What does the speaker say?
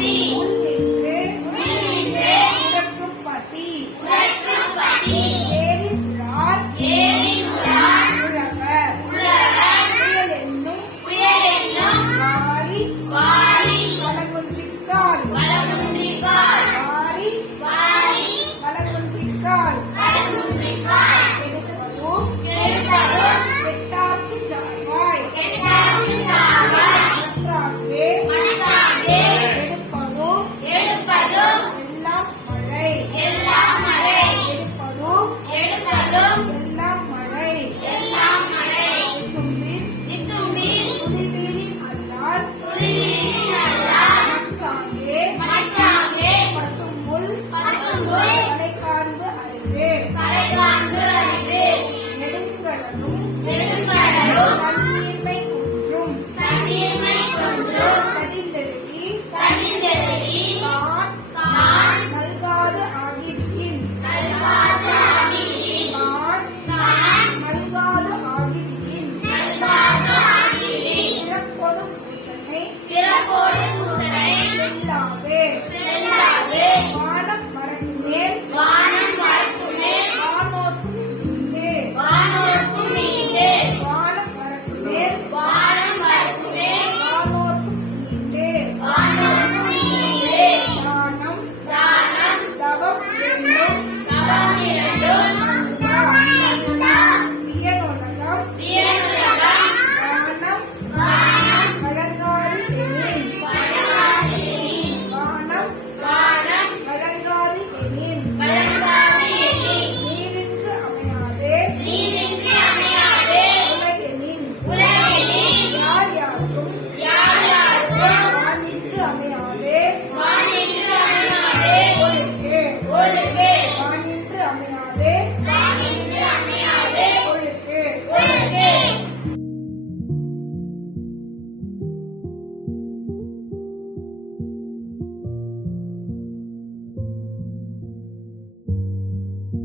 Thank you. தலைகாண்பு அறிந்து தலைகாண்பு அறிந்து நெடுங்கடலும் நெடுங்கடலும் தண்ணீர்மை குன்றும். தண்ணீர்மை குன்றும். கடிந்தெழுதி கடிந்தெழுதி தான் தான் நல்காது ஆகிற்கின் நல்காது ஆகிற்கின் தான் தான் நல்காது ஆகிற்கின் நல்காது ஆகிற்கின் சிறப்போடு பூசனை சிறப்போடு பூசனை செல்லாது. செல்லாது. Bye.